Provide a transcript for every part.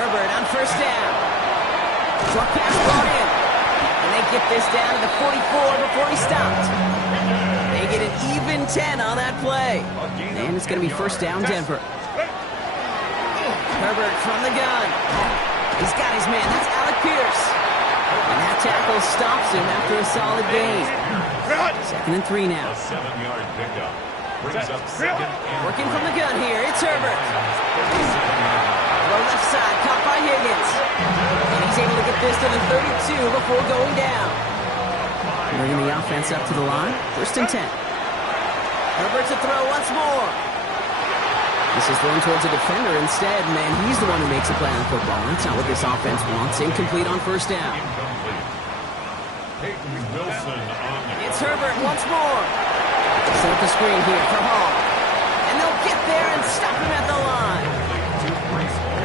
Herbert on first down. Short pass brought in. And they get this down to the 44 before he stopped. They get an even 10 on that play. And it's going to be first down, Denver. Herbert from the gun. He's got his man. That's Alec Pierce. And that tackle stops him after a solid gain. 2nd and 3 now. A 7-yard pickup. Brings up second. Working from the gun here. It's Herbert. Throw left side, caught by Higgins. And he's able to get this to the 32 before going down. Bringing the offense up to the line. 1st and 10. Herbert to throw once more. This is thrown towards a defender instead. Man, he's the one who makes a play on football. That's not what this offense wants. Incomplete on first down. Peyton Wilson on the It's Herbert once more. Set up the screen here for Hall. And they'll get there and stop him at the line.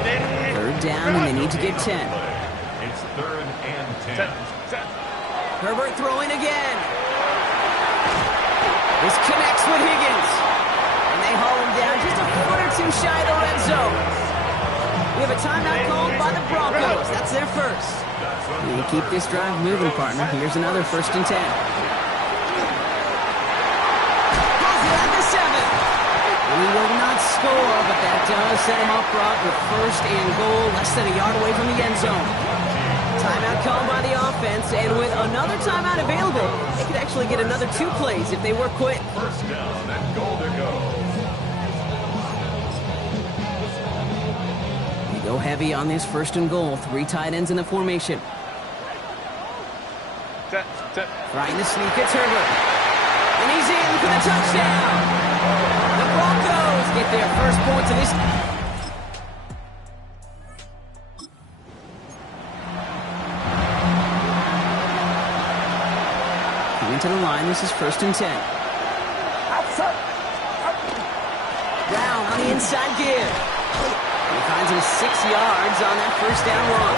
3rd down, and they need to get 10. It's 3rd and 10. Herbert throwing again. This connects with Higgins. And they haul him down just a foot or two shy of the red zone. We have a timeout called by the Broncos. That's their first. You keep this drive moving, partner. Here's another 1st and 10. He will not score, but that does set him up front with 1st and goal, less than a yard away from the end zone. Timeout called by the offense, and with another timeout available, they could actually get another 2 plays if they were quick. First down and goal to go. They go heavy on this 1st and goal. 3 tight ends in the formation. Trying to sneak, it's Herbert. And he's in for the touchdown. The Broncos get their first points of this. Coming to the line, this is 1st and 10. Brown on the inside give. He finds him 6 yards on that 1st down run.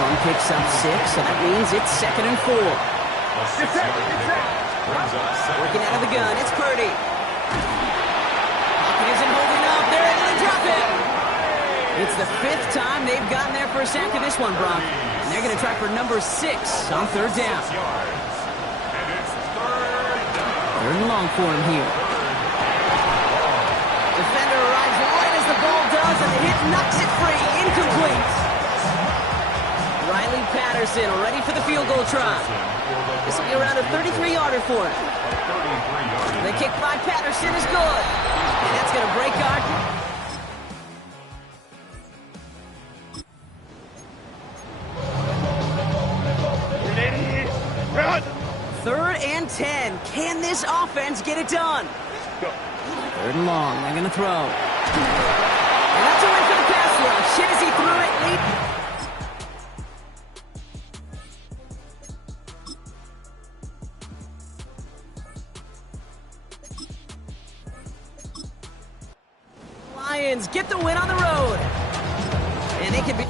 One picks up 6, so that means it's 2nd and 4. Working out of the gun, it's Purdy. Pocket isn't holding up. They're able to drop it. It's the 5th time they've gotten their first sack of this one, Brock. And they're going to try for number 6 on 3rd down. 3rd and long for him here. Defender arrives right as the ball does, and the hit knocks it free. Incomplete. Riley Patterson ready for the field goal try. This will be around a 33-yarder for him. The kick by Patterson is good. And that's going to break our... 3rd and 10. Can this offense get it done? 3rd and long. They're going to throw. And that's a win for the pass rush. Shazy threw it. Lead. Lions get the win on the road. And they can be...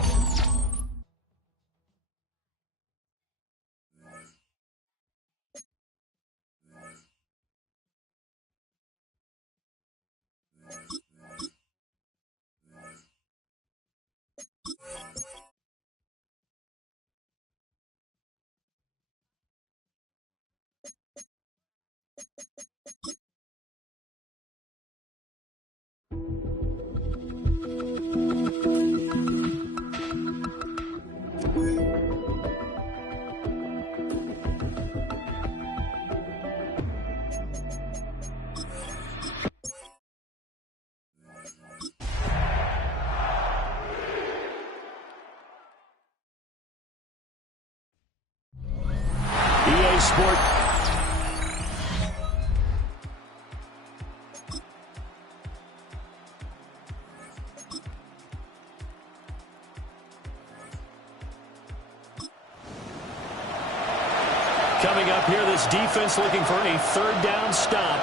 Coming up here, this defense looking for a third down stop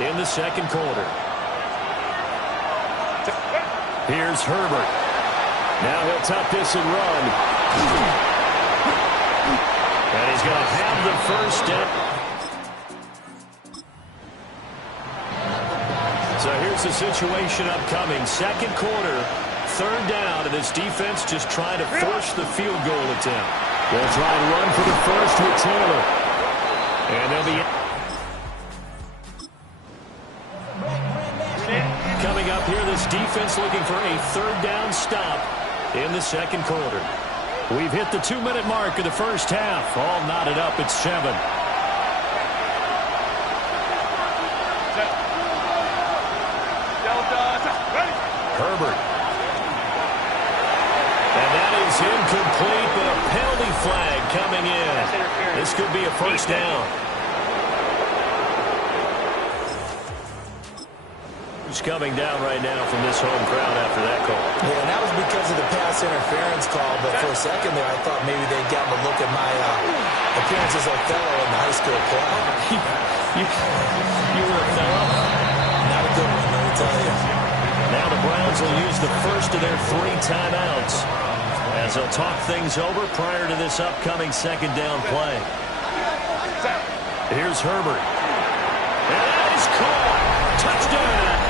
in the second quarter. Here's Herbert. Now he'll tuck this and run. And he's going to have the first down. So here's the situation upcoming. Second quarter, third down, and this defense just trying to force the field goal attempt. They'll try and run for the first with Taylor. And they'll be... Coming up here, this defense looking for a third down stop in the second quarter. We've hit the 2-minute mark of the first half. All knotted up at 7. Herbert. And that is incomplete, but a penalty flag coming in. This could be a first down. Who's coming down right now from this home crowd after that call? Yeah, and that was because of the pass interference call, but for a second there I thought maybe they'd gotten a look at my appearance as Othello in the high school play. You were Othello? Not a good one, let me tell you. Now the Browns will use the first of their 3 timeouts as they'll talk things over prior to this upcoming second down play. Here's Herbert. And that is caught. Touchdown.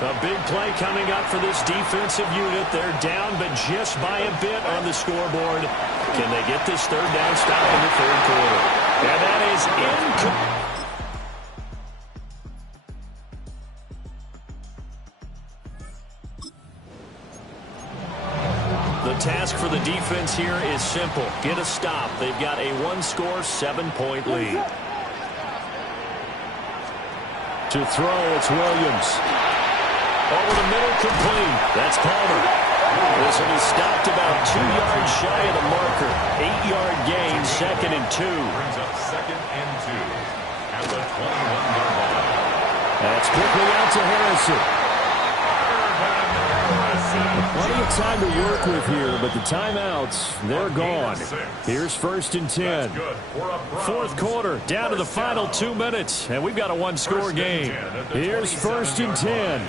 A big play coming up for this defensive unit. They're down, but just by a bit on the scoreboard. Can they get this third down stop in the third quarter? And that is incomplete. The task for the defense here is simple. Get a stop. They've got a 1-score, 7-point lead. To throw, it's Williams. Over the middle, complete. That's Palmer. This one is stopped about 2 yards shy of the marker. 8-yard gain, 2nd and 2. Brings up 2nd and 2 at the 21-yard line. That's quickly out to Harrison. Plenty of time to work with here, but the timeouts, they're gone. Here's 1st and 10. Fourth quarter, down to the final 2 minutes, and we've got a 1-score game. Here's 1st and 10.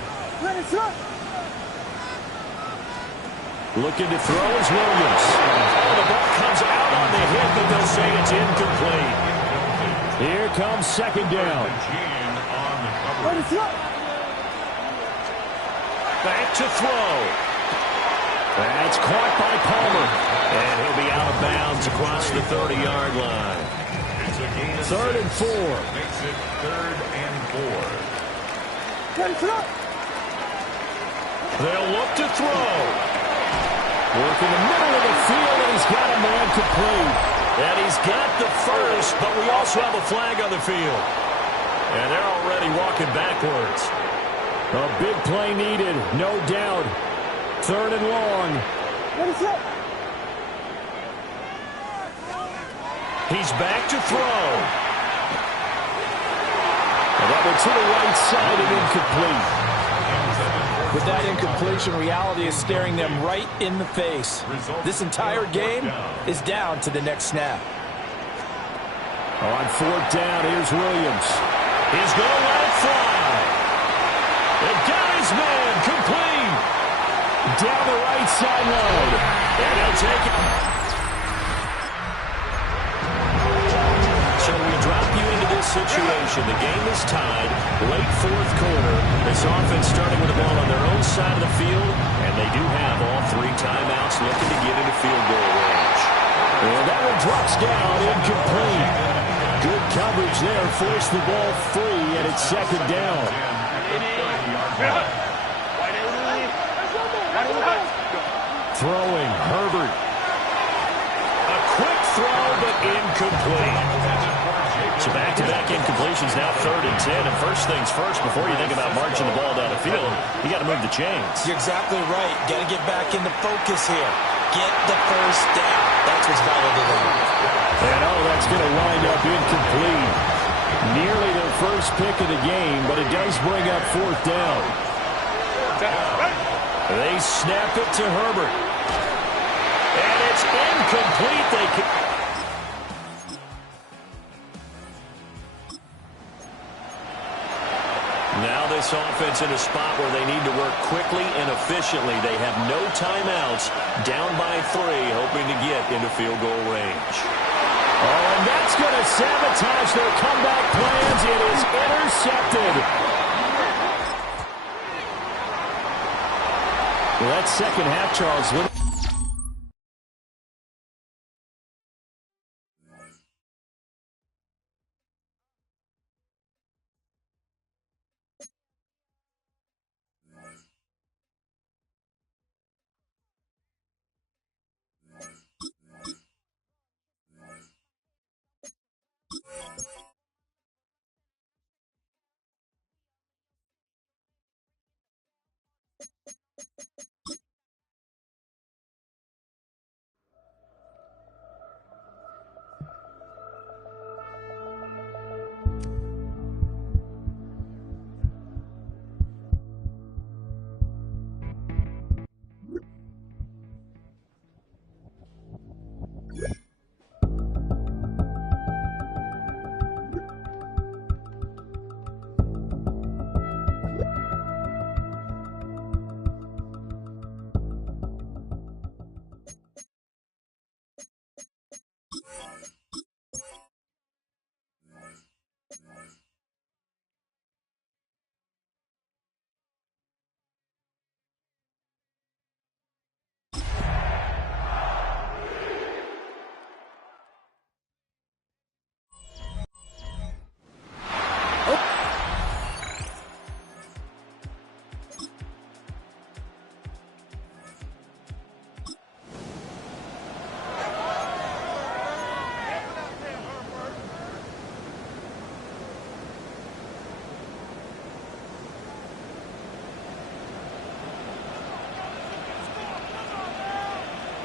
Looking to throw is Williams. Oh, the ball comes out on the hit, but they'll say it's incomplete. Here comes 2nd down. Back to throw. That's caught by Palmer. And he'll be out of bounds across the 30-yard line. 3rd and 4. Makes it 3rd and 4. They'll look to throw. Work in the middle of the field, and he's got a man complete. And he's got the first, but we also have a flag on the field. And they're already walking backwards. A big play needed, no doubt. 3rd and long. He's back to throw. And that one to the right side and incomplete. With that incompletion, reality is staring them right in the face. This entire game is down to the next snap. On 4th down, here's Williams. He's going to let it fly. They've got his man complete. Down the right sideline. And he'll take it. So we drop you into this situation. The game is tied. Late 4th quarter. This offense starting with the ball on their own side of the field. And they do have all 3 timeouts looking to get into field goal range. And that one drops down incomplete. Good coverage there. Forced the ball free, and it's 2nd down. Throwing, Herbert. A quick throw, but incomplete. So back-to-back incompletions, now 3rd and 10. And first things first, before you think about marching the ball down the field, you got to move the chains. You're exactly right. Got to get back into focus here. Get the first down. That's what's vital to them. And that's going to wind up incomplete. Nearly their first pick of the game, but it does bring up 4th down. They snap it to Herbert. And it's incomplete. Now this offense in a spot where they need to work quickly and efficiently. They have no timeouts, down by 3, hoping to get into field goal range. Oh, and that's going to sabotage their comeback plans. It is intercepted. Well, that second half, Charles.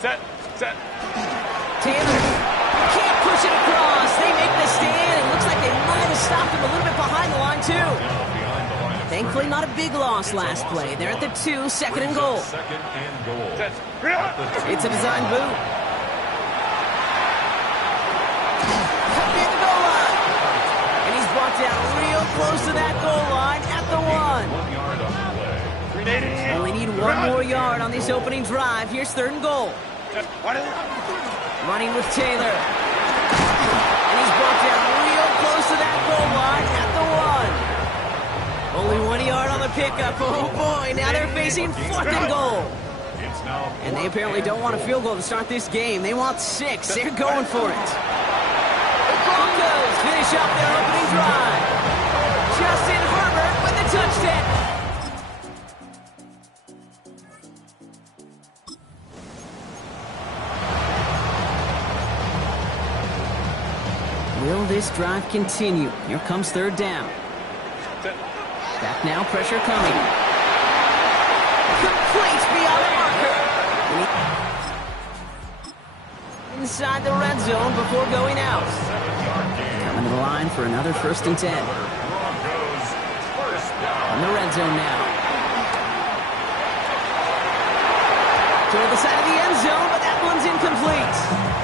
Set. Taylor can't push it across. They make the stand. It looks like they might have stopped him a little bit behind the line, too. Thankfully, not a big loss last play. They're at the 2, second and goal. Second and goal. It's a design boot. Cut near the goal line. And he's brought down real close to that goal line at the 1. 1 yard on the play. Only need 1 more yard on this opening drive. Here's third and goal. Running with Taylor. And he's brought down real close to that goal line at the 1. Only 1 yard on the pickup. Oh, boy. Now they're facing fourth and goal. And they apparently don't want a field goal to start this game. They want 6. They're going for it. The Broncos finish up their opening drive. Justin Herbert with the touchdown. Will this drive continue? Here comes third down. Back now, pressure coming. Complete beyond the marker. Inside the red zone before going out. Coming to the line for another 1st and 10. On the red zone now. Toward the side of the end zone, but that one's incomplete.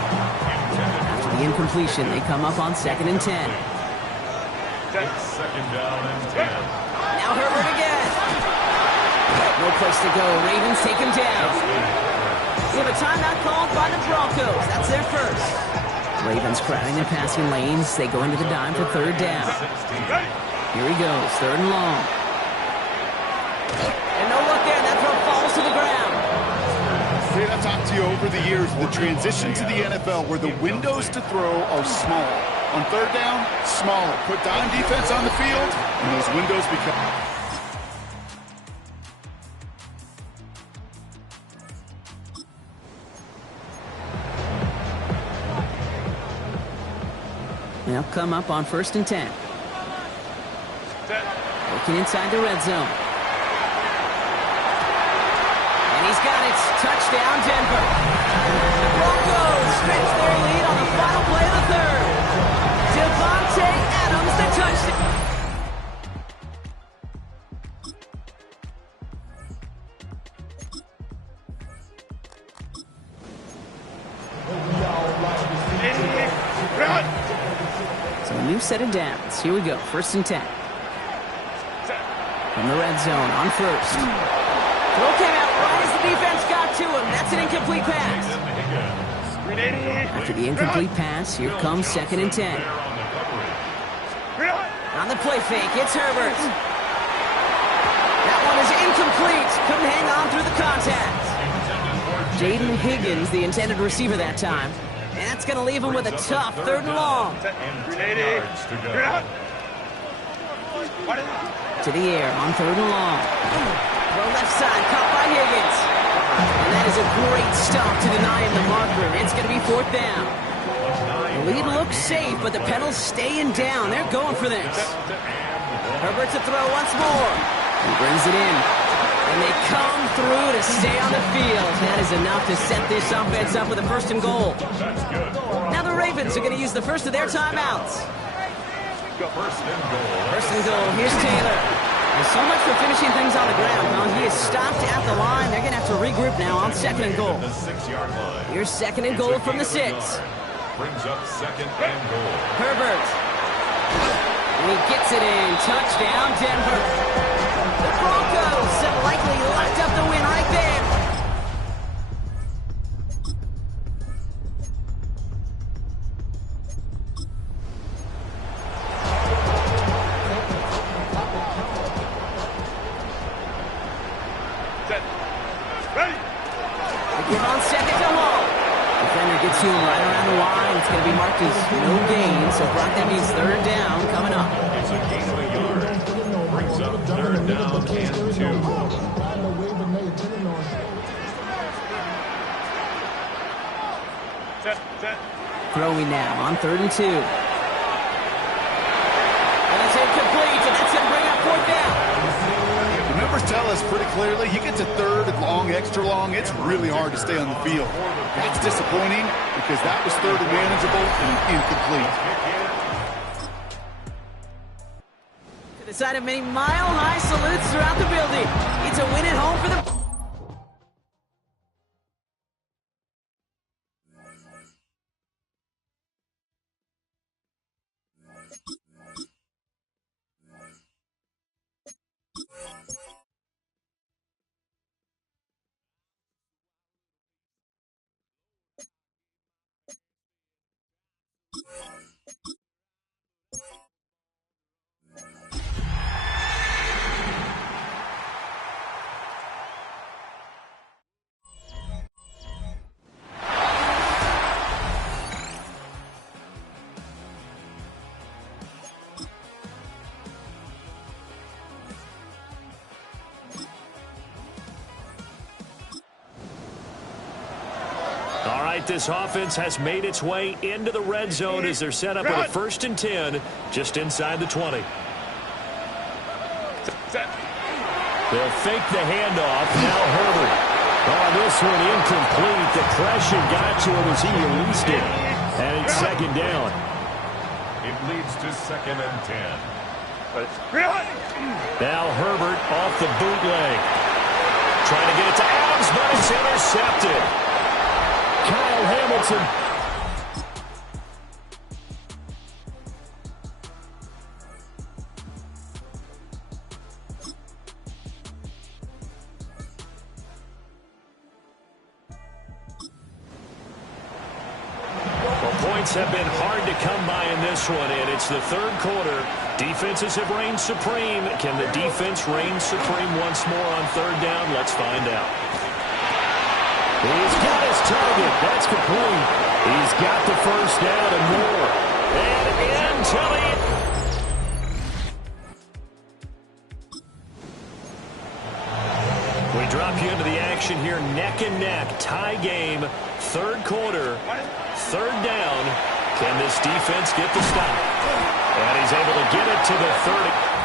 The incompletion, they come up on 2nd and 10. Second down and 10. Now Herbert again. No place to go. Ravens take him down. We have a timeout called by the Broncos. That's their first. Ravens crowding the passing lanes. They go into the dime for third down. Here he goes, third and long. And no look there. That throw falls to the ground. I've talked to you over the years, the transition to the NFL where the windows to throw are smaller. On third down, smaller. Put dime defense on the field, and those windows become... They'll come up on 1st and 10. Looking inside the red zone. And he's got it. Touchdown, Denver. The Broncos stretch their lead on the final play of the third. Devontae Adams, the touchdown. So a new set of downs. Here we go. 1st and 10. From the red zone on first. Throw came out right as the defense got to him. That's an incomplete pass. After the incomplete pass, here comes 2nd and 10. On the play fake, it's Herbert. That one is incomplete. Couldn't hang on through the contact. Jaden Higgins, the intended receiver that time. And that's going to leave him with a tough 3rd and long. To the air on 3rd and long. Throw left side, caught by Higgins. And that is a great stop to deny him the marker. It's going to be 4th down. The lead looks safe, but the Penals staying down. They're going for this. Herbert to throw once more. He brings it in. And they come through to stay on the field. That is enough to set this offense up with a 1st and goal. Now the Ravens are going to use the first of their timeouts. 1st and goal. Here's Taylor. There's so much for finishing things on the ground. Well, he is stopped at the line. They're going to have to regroup now on 2nd and goal. Here's 2nd and goal from the 6. Brings up 2nd and goal. Herbert. And he gets it in. Touchdown, Denver. The Broncos have likely locked up the win right there. Give on 2nd to Hall. Defender gets to him right around the line. It's going to be marked as no gain. So Brock, that means 3rd down coming up. It's a gain of a yard. Brings up 3rd down and 2. Throwing now on 3rd and 2. And it's incomplete, and that's going to bring up 4th down. The numbers tell us pretty clearly, you get to 3rd and long, extra long, it's really hard to stay on the field. That's disappointing because that was 3rd and manageable and incomplete. To the side of many mile-high salutes throughout the building. It's a win at home for the... This offense has made its way into the red zone as they're set up with a 1st and 10 just inside the 20. They'll fake the handoff. Now Herbert. Oh, this one incomplete. The pressure got to him as he released it. And it's 2nd down. It leads to 2nd and 10. Now Herbert off the bootleg. Trying to get it to Adams, but it's intercepted. Kyle Hamilton. Well, points have been hard to come by in this one, and it's the 3rd quarter. Defenses have reigned supreme. Can the defense reign supreme once more on 3rd down? Let's find out. He's got his target. That's complete. He's got the 1st down and more. And until he... We drop you into the action here, neck and neck. Tie game, 3rd quarter, 3rd down. Can this defense get the stop? And he's able to get it to the 30.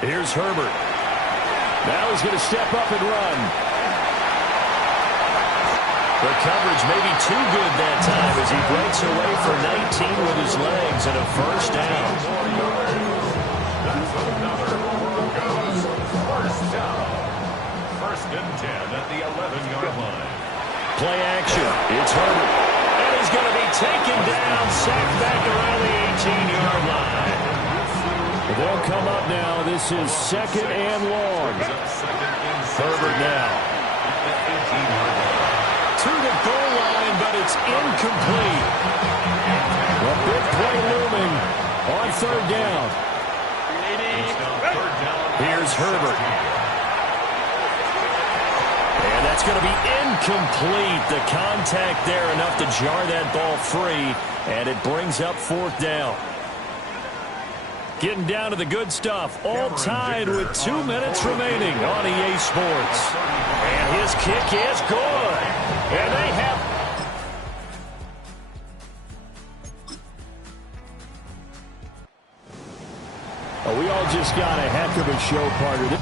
Here's Herbert. Now he's going to step up and run. The coverage may be too good that time as he breaks away for 19 with his legs and a first down. That's another Broncos first down. First and 10 at the 11-yard line. Play action. It's Herbert. And he's going to be taken down, sacked back around the 18-yard line. They'll come up now. This is second and long. Herbert now. To the goal line, but it's incomplete. A big play looming on third down. Here's Herbert. And that's going to be incomplete. The contact there enough to jar that ball free, and it brings up fourth down. Getting down to the good stuff. All tied with 2 minutes remaining on EA Sports. And his kick is good. And they have... Oh, we all just got a heck of a show, partner.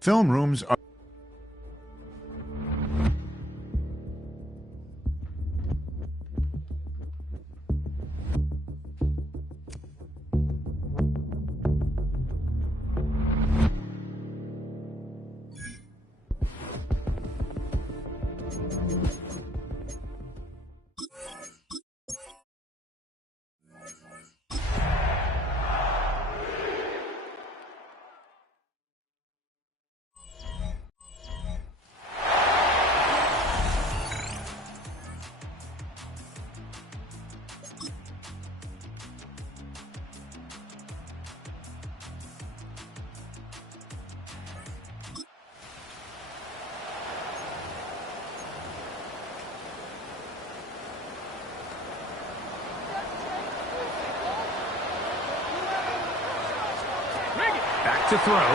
Film rooms are... Back to throw.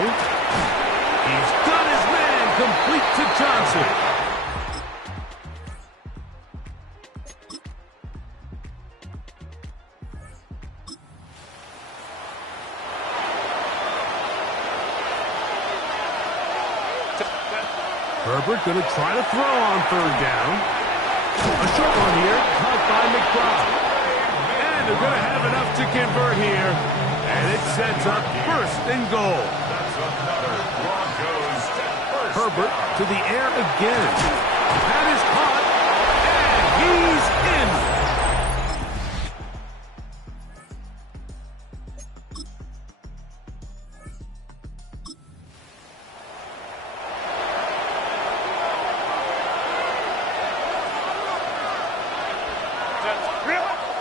He's got his man complete to Johnson. Herbert going to try to throw on third down. A short one here, caught by McBride. And they're going to have enough to convert here. And it sets up first and goal. That's another Broncos first. Herbert to the air again. That is caught. And he's in.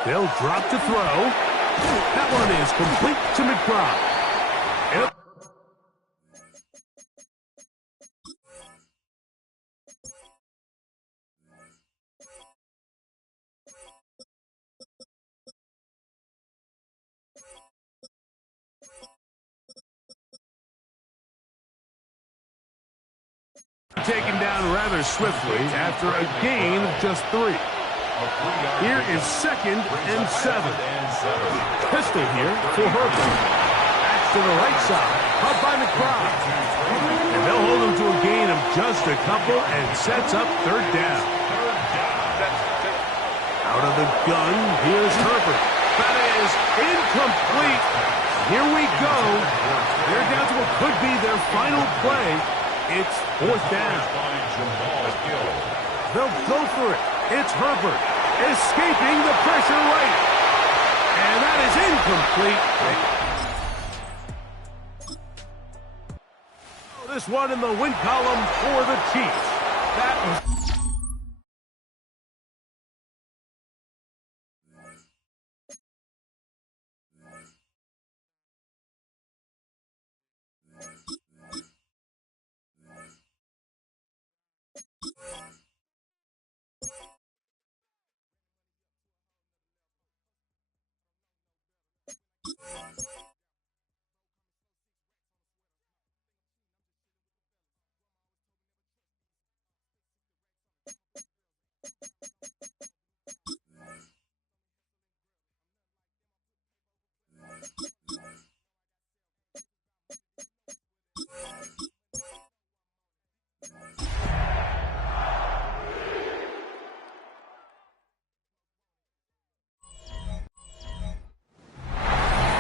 They'll drop to throw. That one is complete to McBride. Yep. Taken down rather swiftly after a gain of just 3. Here is 2nd and 7. Pistol here for Herbert. Back to the right side. Caught by McBride. And they'll hold him to a gain of just a couple and sets up third down. Out of the gun, here's Herbert. That is incomplete. Here we go. They're down to what could be their final play. It's 4th down. They'll go for it. It's Herbert escaping the pressure right. And that is incomplete. This one in the win column for the Chiefs. That was...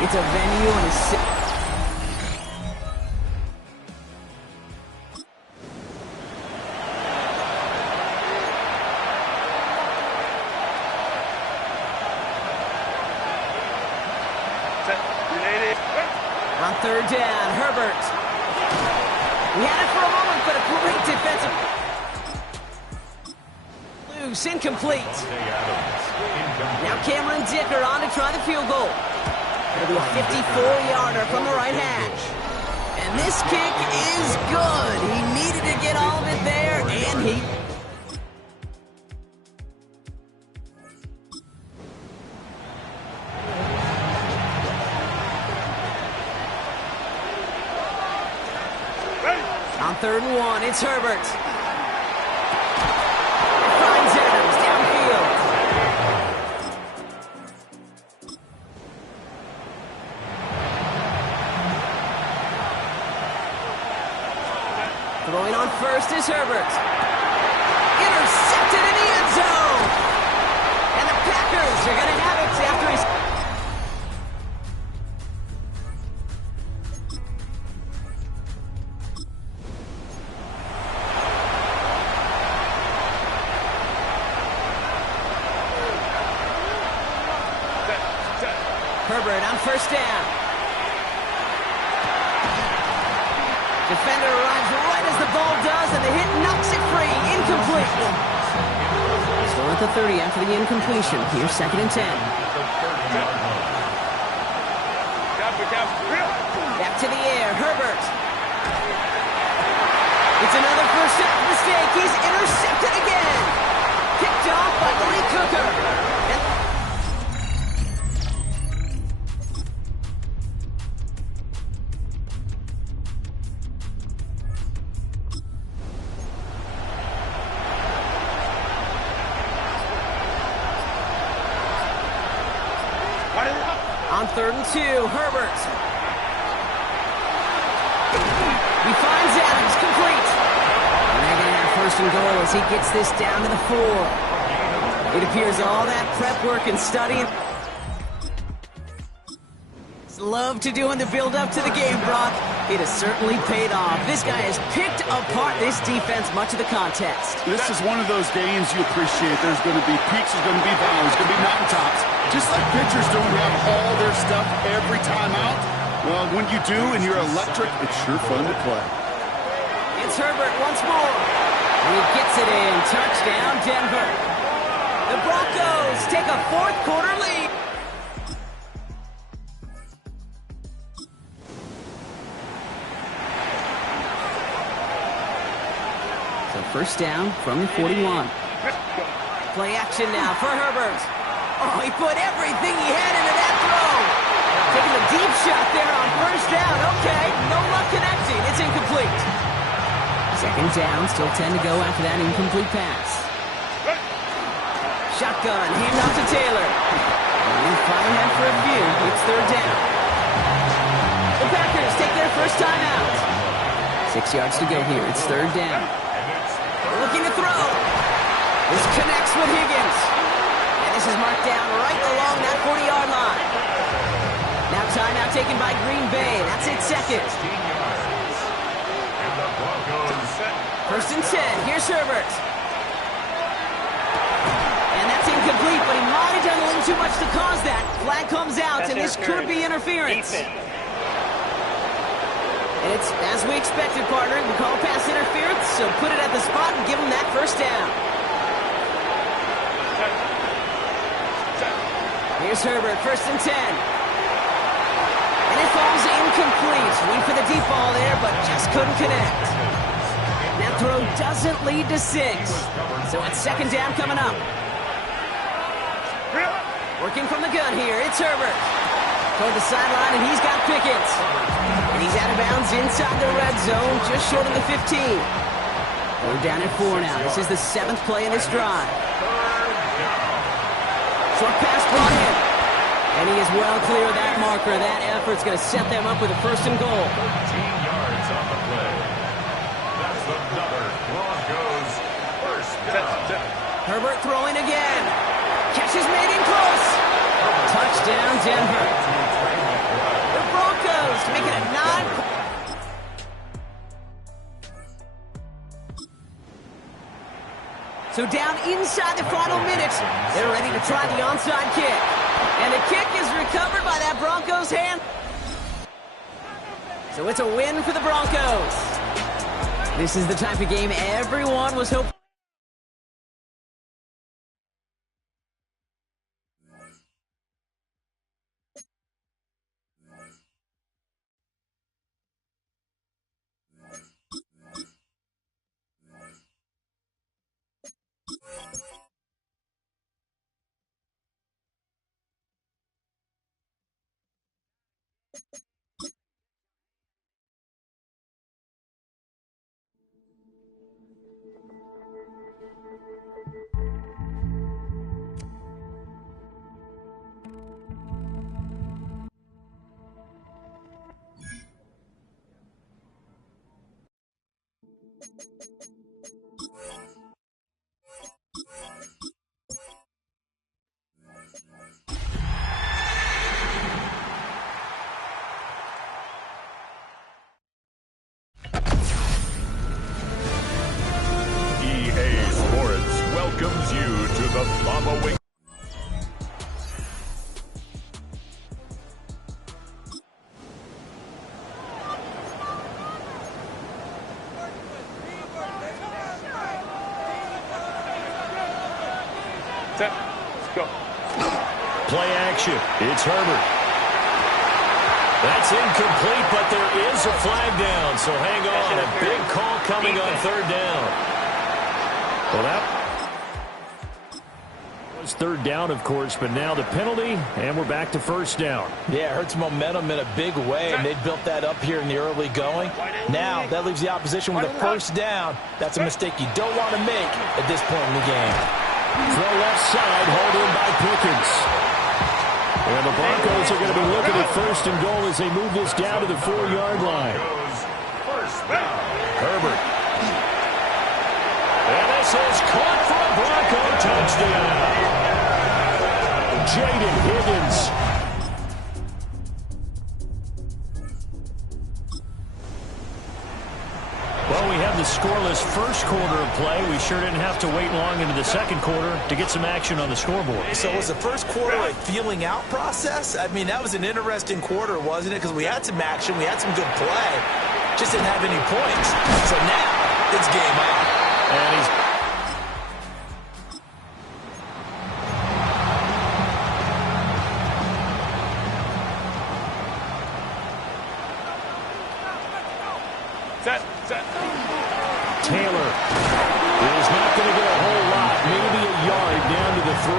It's a venue and a... On third down, Herbert. We had it for a moment, but a great defensive... Loose, incomplete. Now Cameron Dicker on to try the field goal. It'll be a 54-yarder from the right hash. And this kick is good. He needed to get all of it there, and he... On 3rd and 1, it's Herbert. Finds Adams downfield. Throwing on first is Herbert. Intercepted in the end zone. And the Packers are going to have it after his... Herbert on first down. Defender arrives right as the ball does, and the hit knocks it free. Incomplete. Still at the 30 after the incompletion. Here's 2nd and 10. Back to the air. Herbert. It's another first down mistake. He's intercepted again. Kicked off by Malik Hooker. On 3rd and 2, Herbert. He finds Adams, complete. And they're going to have 1st and goal as he gets this down to the 4. It appears all that prep work and studying. Love to do in the build-up to the game, Brock. It has certainly paid off. This guy has picked apart this defense much of the contest. This is one of those games you appreciate. There's going to be peaks, there's going to be valleys, there's going to be mountaintops. Just like pitchers don't have all their stuff every time out, well, when you do and you're electric, it's sure fun to play. It's Herbert once more. He gets it in. Touchdown, Denver. The Broncos take a 4th quarter lead. So 1st down from the 41. Play action now for Herbert. Oh, he put everything he had into that throw. Taking a deep shot there on 1st down. Okay, no luck connecting. It's incomplete. 2nd down, still 10 to go after that incomplete pass. Shotgun, hand off to Taylor. And fire ahead for a few. It's 3rd down. The Packers take their first time out. 6 yards to go here. It's 3rd down. Looking to throw. This connects with Higgins. And this is marked down right along that 40-yard line. Now timeout taken by Green Bay. That's it, 2nd. 1st and 10. Here's Herbert. And that's incomplete, but he might have done a little too much to cause that. Flag comes out, and this could be interference. And it's, as we expected, partner, we call pass interference, so put it at the spot and give him that 1st down. Here's Herbert, 1st and 10. And it falls incomplete. Went for the deep ball there, but just couldn't connect. That throw doesn't lead to 6. So it's 2nd down coming up. Working from the gun here, it's Herbert. Toward the sideline, and he's got Pickens. And he's out of bounds inside the red zone, just short of the 15. We're down at 4 now. This is the 7th play in this drive. Short pass brought in. And he is well clear of that marker. That effort's going to set them up with a 1st and goal. 13 yards on the play. That's another Broncos 1st down. Herbert throwing again. Catch is made in close. Touchdown, Denver. The Broncos make it a 9. So down inside the final minutes, they're ready to try the onside kick. And the kick is recovered by that Broncos hand. So it's a win for the Broncos. This is the type of game everyone was hoping. Set. Let's go. Play action. It's Herbert. That's incomplete, but there is a flag down, so hang on. A big call coming on third down. Well, that was third down, of course, but now the penalty, and we're back to first down. Yeah, it hurts momentum in a big way, and they built that up here in the early going. Now, that leaves the opposition with a first down. That's a mistake you don't want to make at this point in the game. Throw left side, hauled in by Pickens. And the Broncos are going to be looking at first and goal as they move this down to the 4-yard line. Herbert. And this is caught for a Bronco touchdown. Jaden Higgins. Well, we have the scoreless first quarter of play. We sure didn't have to wait long into the second quarter to get some action on the scoreboard. So was the first quarter a feeling out process? I mean, that was an interesting quarter, wasn't it? Because we had some action, we had some good play, just didn't have any points. So now it's game on. And he's... Taylor is not going to get a whole lot, maybe a yard down to the 3.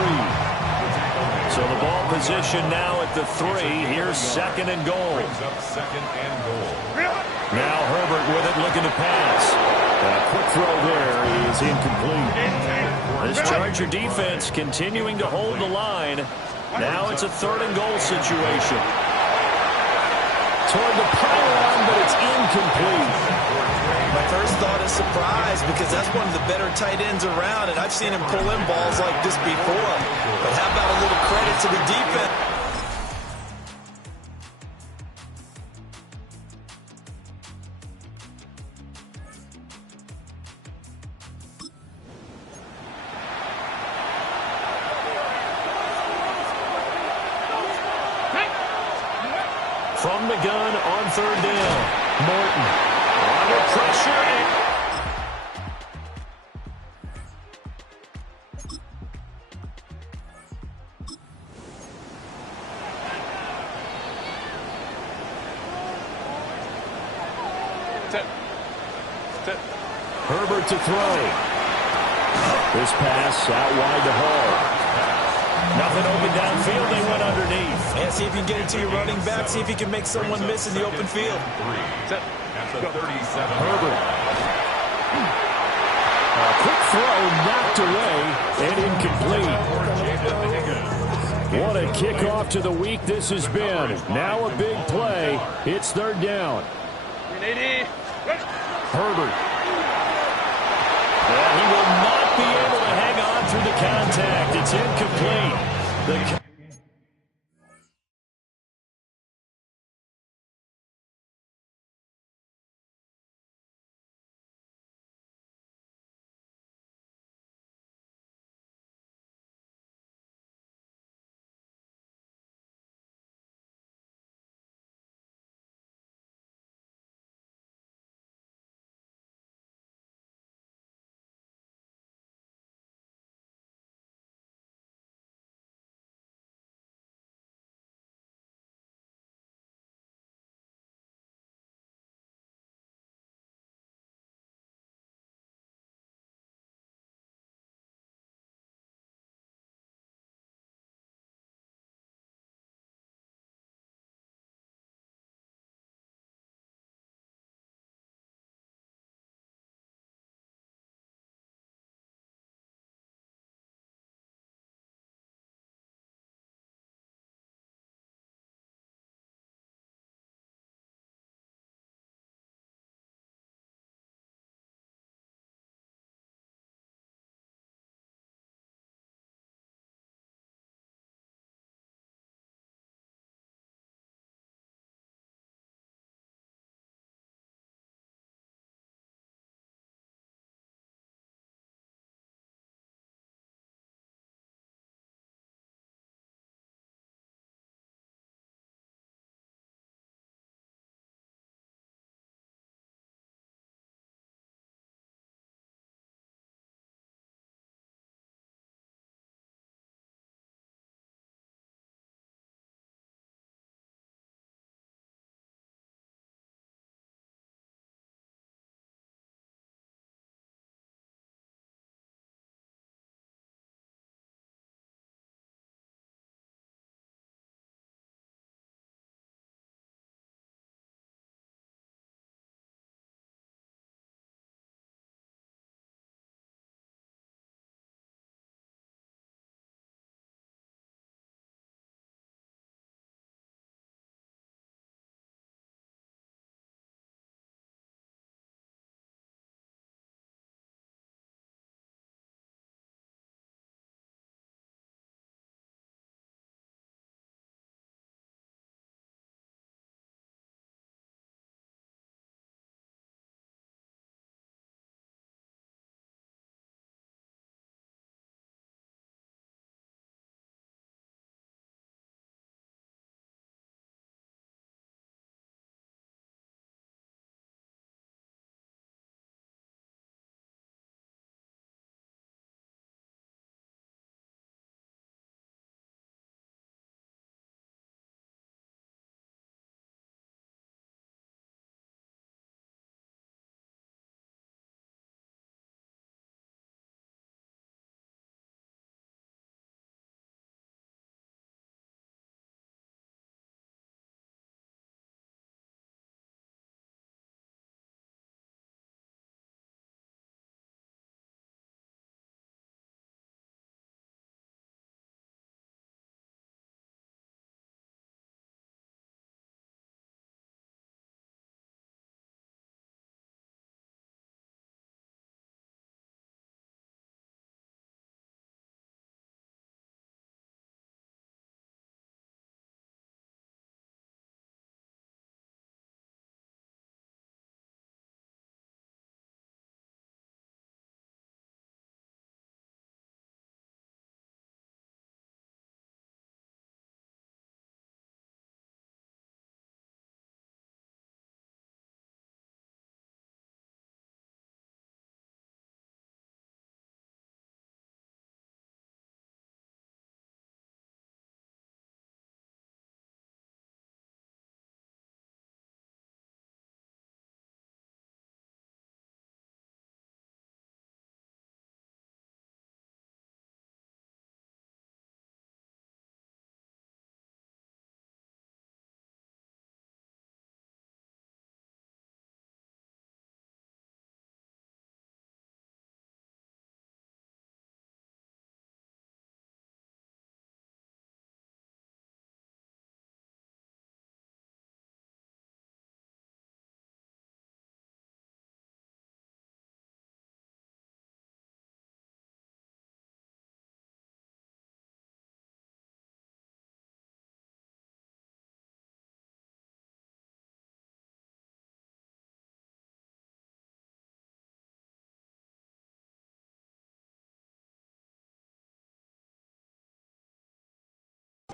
So the ball position now at the 3. Here's second and goal. Now Herbert with it, looking to pass. A quick throw there is incomplete. This Charger defense continuing to hold the line. Now it's a third and goal situation. Toward the pylon, but it's incomplete. My first thought is surprise because that's one of the better tight ends around, and I've seen him pull in balls like this before. But how about a little credit to the defense? From the gun on third down, Morton. Under pressure and... Herbert to throw. This pass out wide to Hall. Nothing open downfield. They went underneath. And see if you can get it to your running back. See if you can make someone miss in the open field. Herbert. A quick throw knocked away and incomplete. What a kickoff to the week this has been. Now a big play. It's third down. Herbert. And he will not be able to hang on through the contact. It's incomplete. The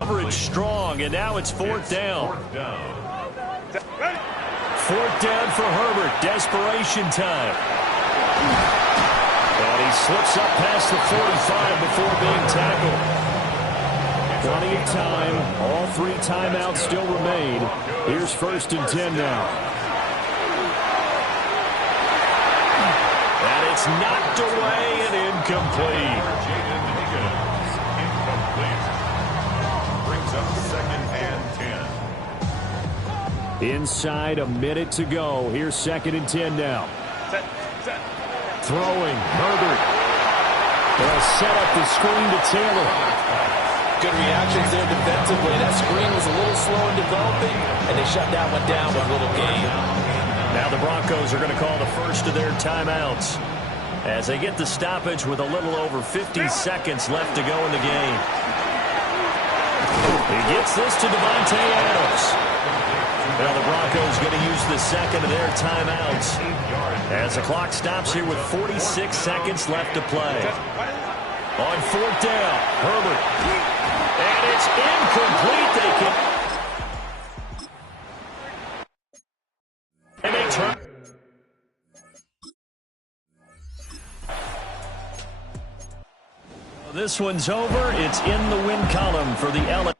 Coverage strong, and now it's fourth down. Fourth down. Fourth down for Herbert. Desperation time. And he slips up past the 45 before being tackled. Plenty of time. All 3 timeouts still remain. Here's 1st and 10 now. And it's knocked away and incomplete. Jaden Higgins. Incomplete. Brings up 2nd and 10. Inside a minute to go. Here's 2nd and 10 now. Throwing. Herbert. They'll set up the screen to Taylor. Good reactions there defensively. That screen was a little slow in developing, and they shut that one down with a little gain. Now the Broncos are going to call the first of their timeouts as they get the stoppage with a little over 50 seconds left to go in the game. He gets this to Davante Adams. Now the Broncos going to use the second of their timeouts as the clock stops here with 46 seconds left to play. On 4th down, Herbert. And it's incomplete. And they turn. This one's over. It's in the win column for the LA.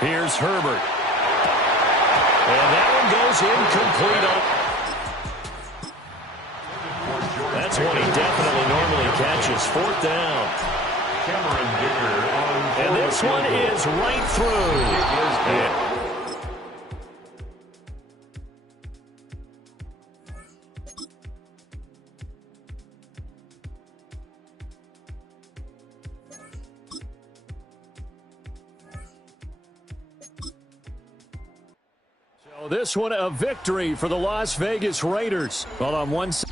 Here's Herbert. And that one goes incomplete. That's one he definitely normally catches. 4th down. Cameron Dicker on And this one is right through. This one a victory for the Las Vegas Raiders. Well, on one side.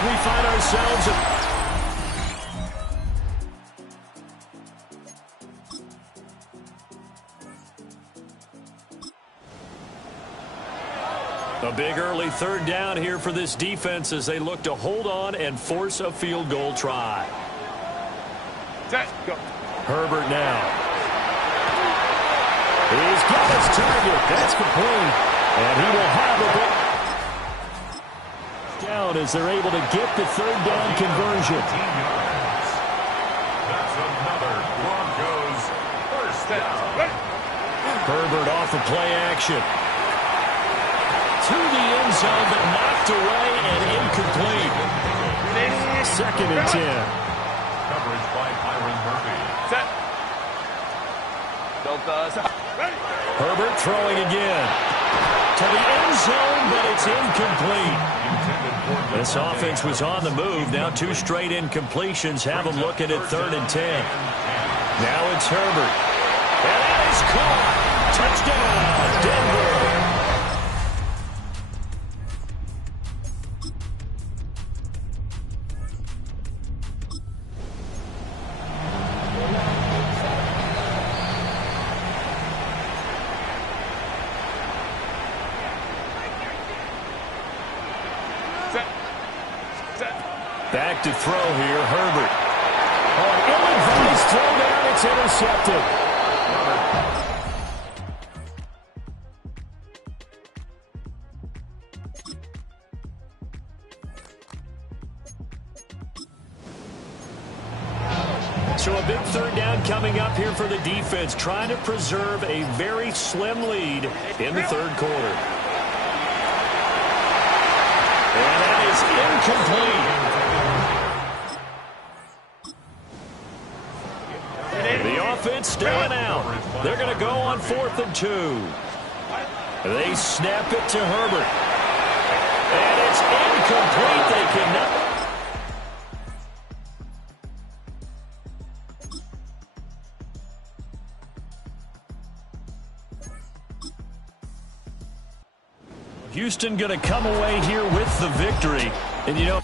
We find ourselves a big early 3rd down here for this defense as they look to hold on and force a field goal try. Herbert now. He's got his target. That's complete. And he will have a ball down as they're able to get the 3rd down conversion. That's another Broncos first down. Herbert off of play action. To the end zone, but knocked away and incomplete. 2nd and 10. Coverage by Byron Murphy. Herbert throwing again. To the end zone, but it's incomplete. This offense was on the move. Now 2 straight incompletions have them looking at 3rd and 10. Now it's Herbert. And that is caught. Touchdown, Denver. back to throw here, Herbert. Oh, an ill-advised throw down. It's intercepted. So a big third down coming up here for the defense, trying to preserve a very slim lead in the third quarter. And that is incomplete. The offense staying out. They're going to go on 4th and 2. They snap it to Herbert. And it's incomplete. They cannot. Houston going to come away here with the victory. And, you know,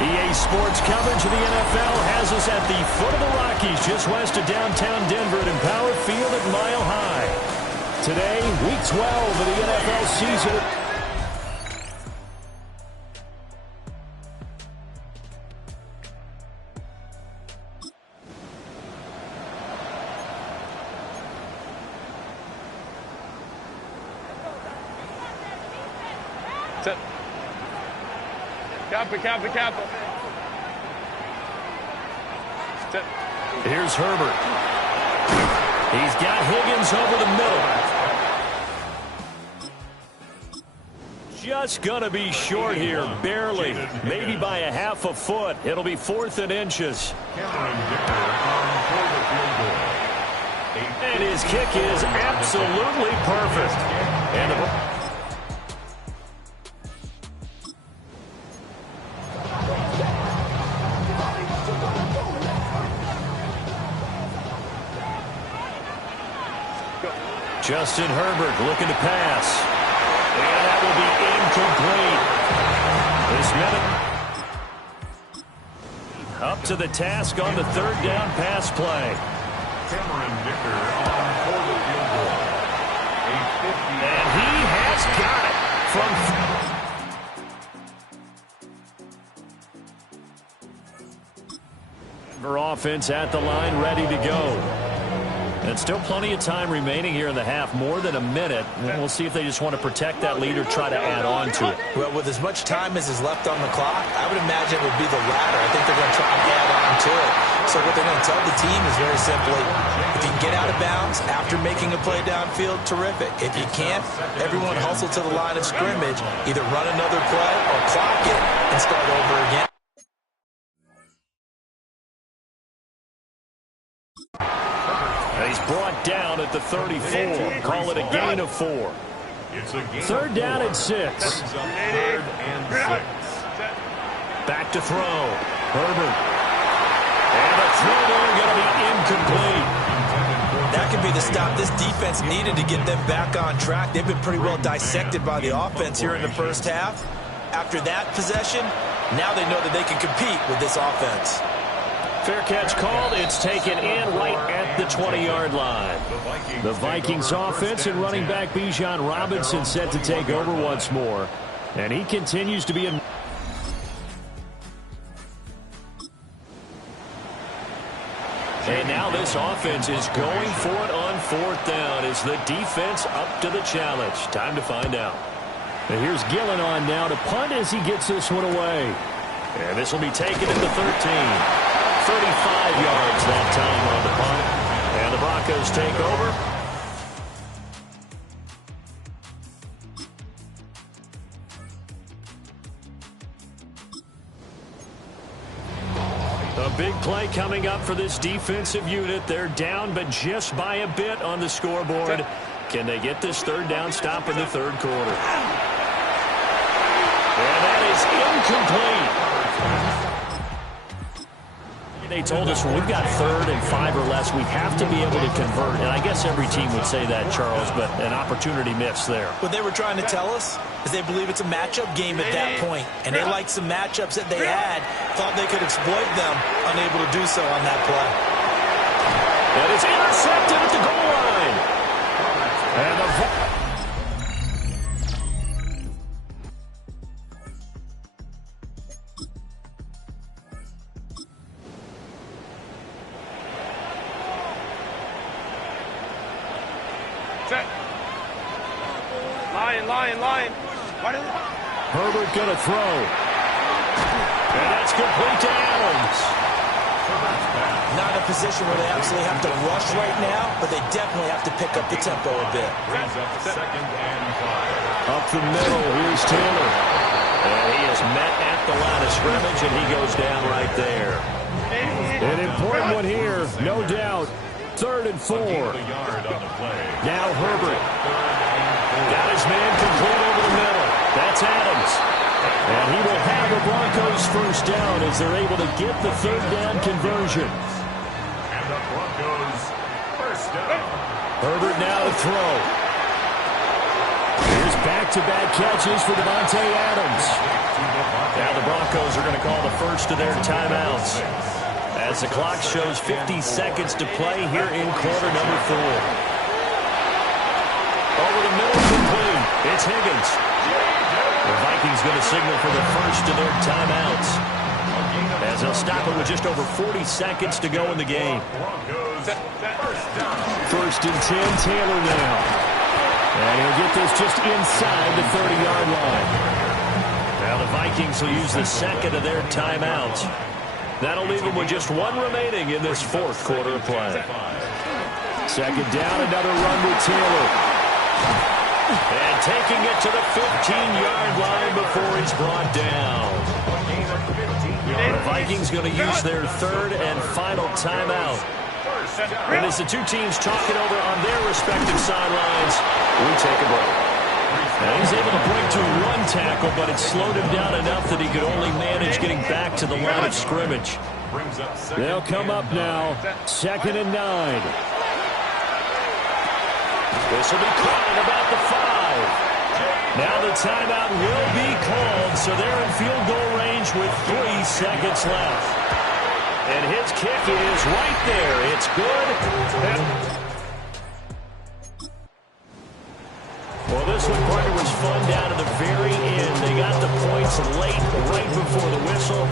EA Sports coverage of the NFL has us at the foot of the Rockies, just west of downtown Denver at Empower Field at Mile High. Today, Week 12 of the NFL season. Kappa. Here's Herbert. He's got Higgins over the middle. Just going to be short here, barely. Maybe by a half a foot. It'll be 4th and inches. And his kick is absolutely perfect. And the Justin Herbert looking to pass. And that will be incomplete. This minute up to the task on the third down pass play. Cameron Dicker on for the field goal. And he has got it from Denver offense at the line, ready to go. And still plenty of time remaining here in the half, more than a minute. And we'll see if they just want to protect that lead or try to add on to it. Well, with as much time as is left on the clock, I would imagine it would be the latter. I think they're going to try and add on to it. So what they're going to tell the team is very simply, if you can get out of bounds after making a play downfield, terrific. If you can't, everyone hustle to the line of scrimmage, either run another play or clock it and start over again. He's brought down at the 34. Call it a gain of 4. Third down and 6. Back to throw. Herbert. And the throw there going to be incomplete. That could be the stop this defense needed to get them back on track. They've been pretty well dissected by the offense here in the first half. After that possession, now they know that they can compete with this offense. Fair catch called. It's taken in right at the 20-yard line. The Vikings offense and running back Bijan Robinson set to take over once more. And he continues to be in. And now this offense is going for it on 4th down. Is the defense up to the challenge? Time to find out. And here's Gillen on now to punt as he gets this one away. And this will be taken at the 13. 35 yards that time on the punt. And the Broncos take over. A big play coming up for this defensive unit. They're down, but just by a bit on the scoreboard. Can they get this third down stop in the third quarter? And that is is incomplete. They told us when we've got 3rd and 5 or less, we have to be able to convert. And I guess every team would say that, Charles, but an opportunity missed there. What they were trying to tell us is they believe it's a matchup game at that point, and they liked some matchups that they had, thought they could exploit them, unable to do so on that play. That is intercepted at the goal line. And the Line. Herbert going to throw. And that's complete to Adams. Not in a position where they absolutely have to rush right now, but they definitely have to pick up the tempo a bit. Brings up 2nd and 5. Up the middle, here's Taylor. And he is met at the line of scrimmage, and he goes down right there. An important one here, no doubt. 3rd and 4. Now Herbert. Got his man complete over the middle. That's Adams. And he will have the Broncos first down as they're able to get the 3rd down conversion. And the Broncos first down. Herbert now to throw. Here's back-to-back catches for Davante Adams. Now the Broncos are going to call the first of their timeouts as the clock shows 50 seconds to play here in quarter number 4. Over the middle, complete. It's Higgins. The Vikings going to signal for the first of their timeouts as they'll stop it with just over 40 seconds to go in the game. First and 10, Taylor now. And he'll get this just inside the 30-yard line. Now the Vikings will use the second of their timeouts. That'll leave them with just one remaining in this 4th quarter of play. Second down, another run with Taylor. And taking it to the 15-yard line before he's brought down. The Vikings going to use their 3rd and final timeout. And as the two teams talk it over on their respective sidelines, we take a break. Now he's able to break to 1 tackle, but it slowed him down enough that he could only manage getting back to the line of scrimmage. They'll come up now, 2nd and 9. This will be called about the 5. Now the timeout will be called, so they're in field goal range with 3 seconds left. And his kick is right there. It's good. Well, this one, partner, was fun down to the very end. They got the points late, right before the whistle.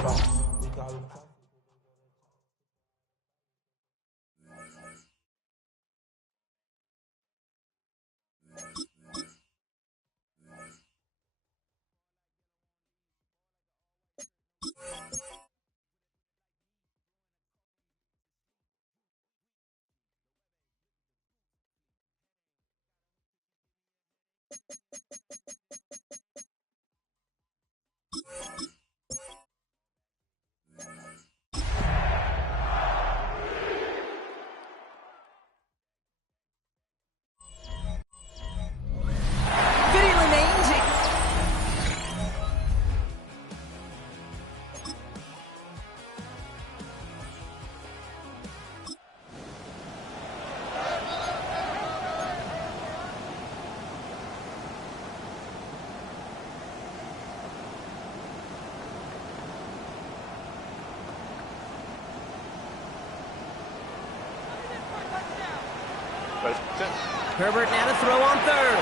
Herbert now to throw on 3rd.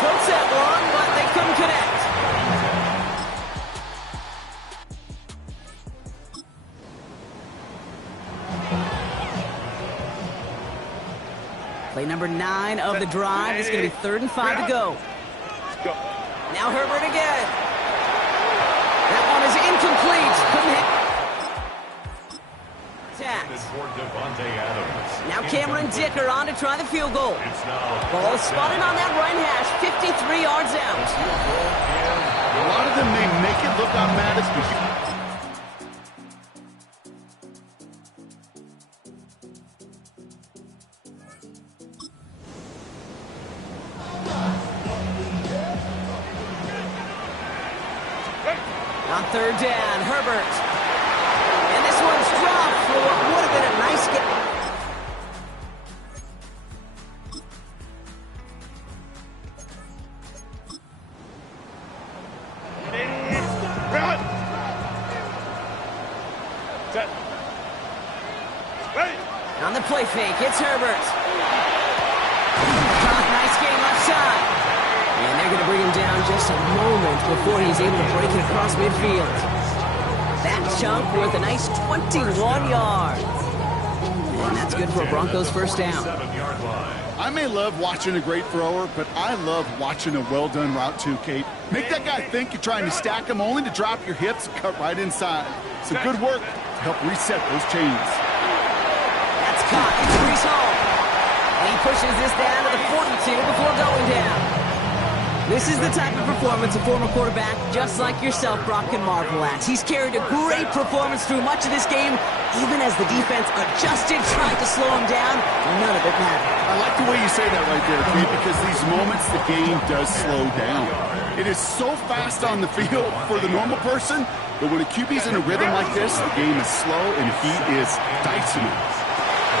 Close that one, but they couldn't connect. Play number 9 of the drive. It's going to be 3rd and 5 to go. Now Herbert again. That one is incomplete. Couldn't hit. Now Cameron Dicker on to try the field goal. Ball is spotted on that right hash, 53 yards out. A lot of them may make it look automatic, but On third down, Herbert. And this one's dropped for what would have been a nice get. On the play fake, it's Herbert. Nice game left side. And they're going to bring him down just a moment before he's able to break it across midfield. That chunk worth a nice 21 yards. And that's good for a Broncos first down. I may love watching a great thrower, but I love watching a well-done route too, Kate. Make that guy think you're trying to stack him only to drop your hips and cut right inside. Some good work to help reset those chains. That's caught. It's Breece Hall. And he pushes this down to the 42 before going down. This is the type of performance a former quarterback just like yourself, Brock, can marvel at. He's carried a great performance through much of this game, even as the defense adjusted, tried to slow him down. None of it mattered. I like the way you say that right there, Kate, because these moments the game does slow down. It is so fast on the field for the normal person, but when a QB's in a rhythm like this, the game is slow and he is dicing it.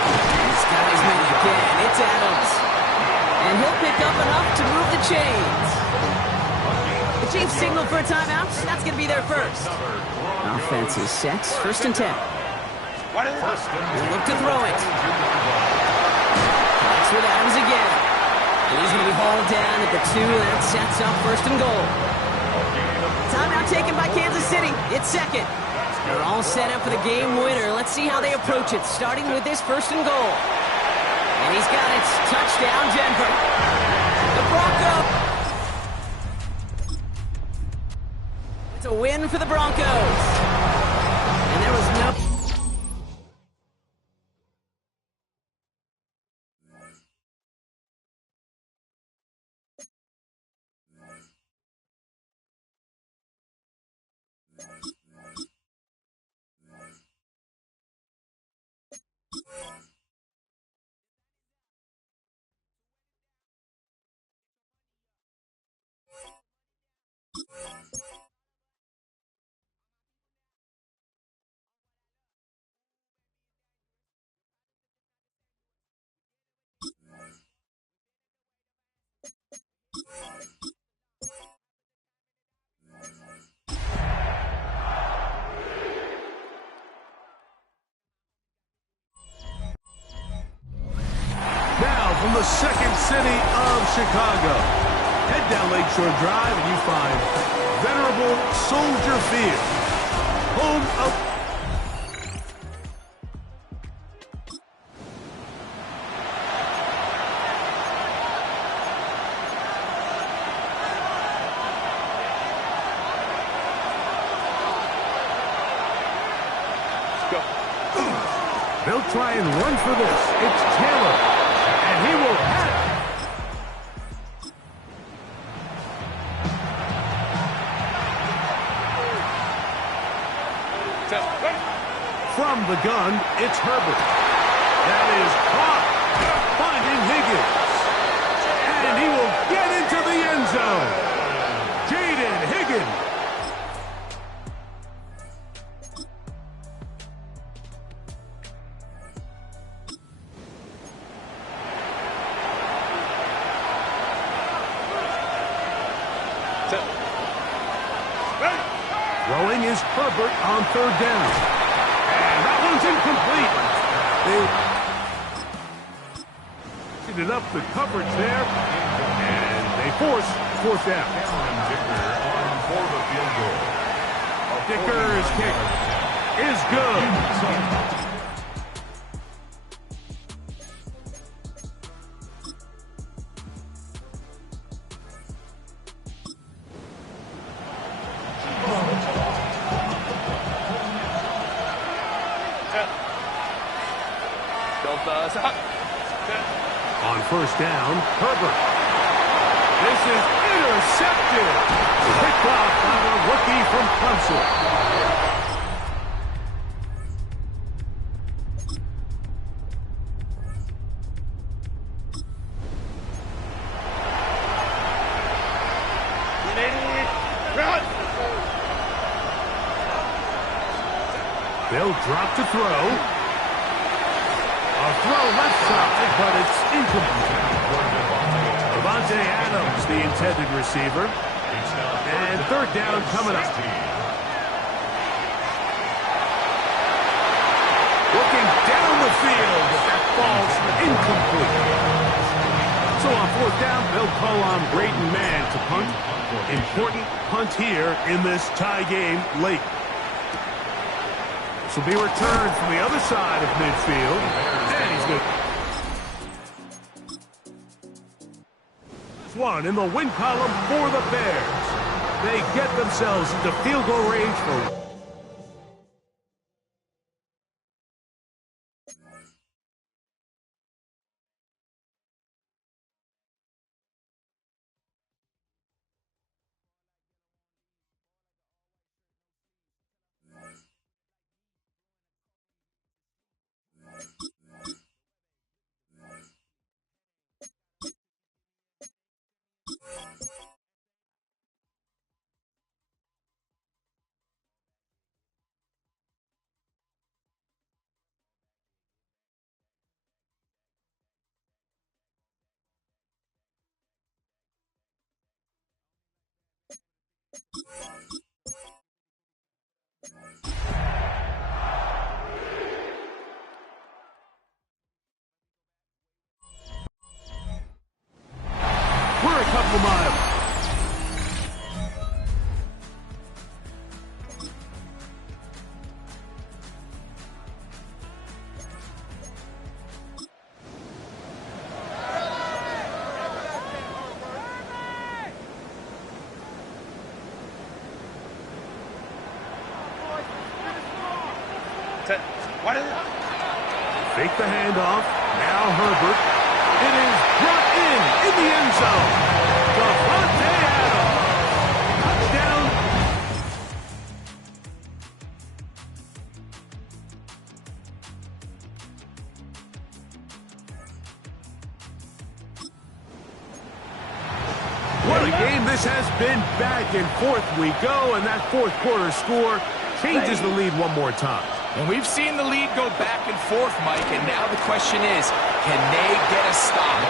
He's got his man again. It's Adams. And he'll pick up enough to move the chains. The Chiefs signal for a timeout. That's going to be their first. Offense is set. First and 10. They'll look to throw it. That's with Adams again. And he's going to be hauled down at the 2. That sets up first and goal. Timeout taken by Kansas City. It's second. They're all set up for the game winner. Let's see how they approach it, starting with this first and goal. And he's got it. Touchdown, Denver. The Broncos. It's a win for the Broncos. And there was no... From the second city of Chicago, head down Lakeshore Drive and you find venerable Soldier Field, home of... They'll try and run for this. It's Taylor. And he will have it. From the gun, it's Herbert. That is caught. Finding Higgins. And he will get into the end zone. Jaden Higgins. Throwing is Herbert on third down. And that one's incomplete. They ended up the coverage there. And they force fourth down. Dicker on for the field goal. Dicker's kick is good. On first down, Herbert. This is intercepted. Picked off by the rookie from Clemson. They'll drop to throw. A throw left side, but it's incomplete. Davante Adams, the intended receiver. And third down coming up. Looking down the field, but that falls incomplete. So on fourth down, they'll call on Brayton Mann to punt. Important punt here in this tie game late. This will be returned from the other side of midfield. And he's good. One in the win column for the Bears. They get themselves into field goal range for... We're a couple miles. Fake the handoff. Now Herbert. It is brought in the end zone. Davante Adams. Touchdown. What a game this has been. Back and forth we go, and that fourth quarter score changes the lead one more time. And we've seen the lead go back and forth, Mike, and now the question is, can they get a stop?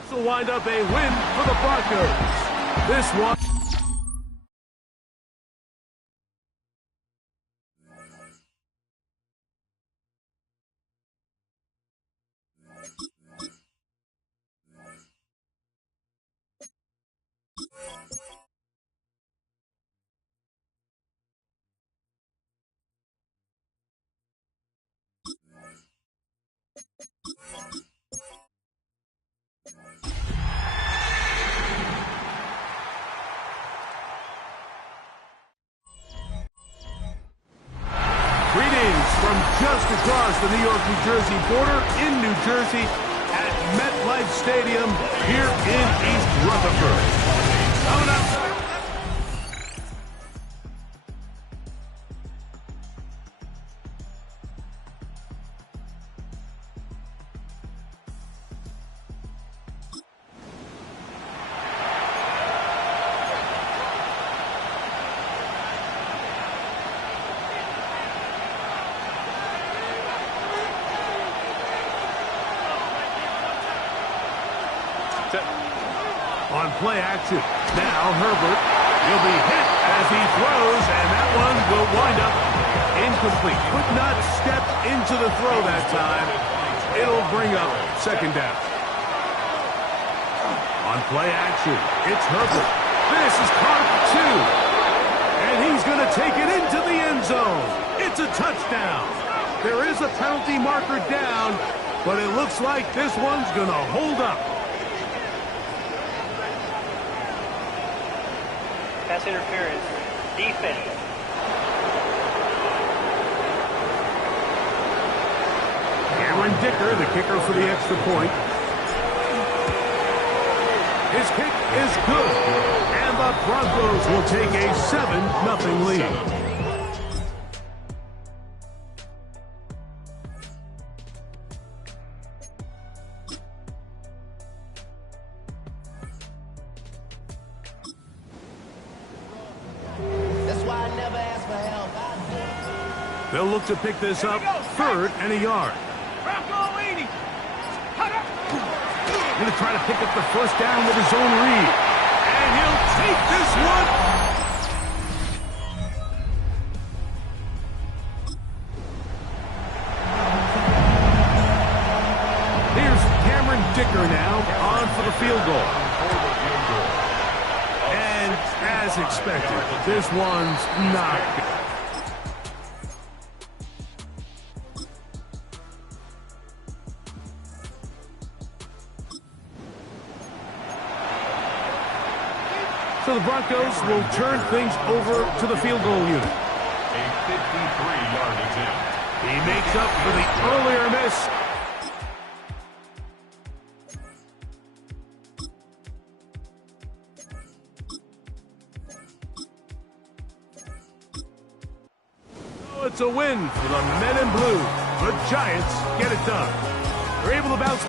This will wind up a win for the Broncos. This one. Greetings from just across the New York-New Jersey border in New Jersey at MetLife Stadium here in East Rutherford. Coming up. On play action. Now Herbert. He'll be hit as he throws, and that one will wind up incomplete. Could not step into the throw that time. It'll bring up second down. On play action. It's Herbert. This is caught for two. And he's going to take it into the end zone. It's a touchdown. There is a penalty marker down, but it looks like this one's going to hold up. Pass interference. Defense. Cameron Dicker, the kicker for the extra point. His kick is good. And the Broncos will take a 7-0 lead. They'll look to pick this up 3rd and a yard. Going to try to pick up the first down with his own read. And he'll take this one. Here's Cameron Dicker now on for the field goal. And as expected, this one's not good. So the Broncos will turn things over to the field goal unit. A 53-yard attempt. He makes up for the earlier miss. Oh, it's a win for the men in blue. The Giants get it done. They're able to bounce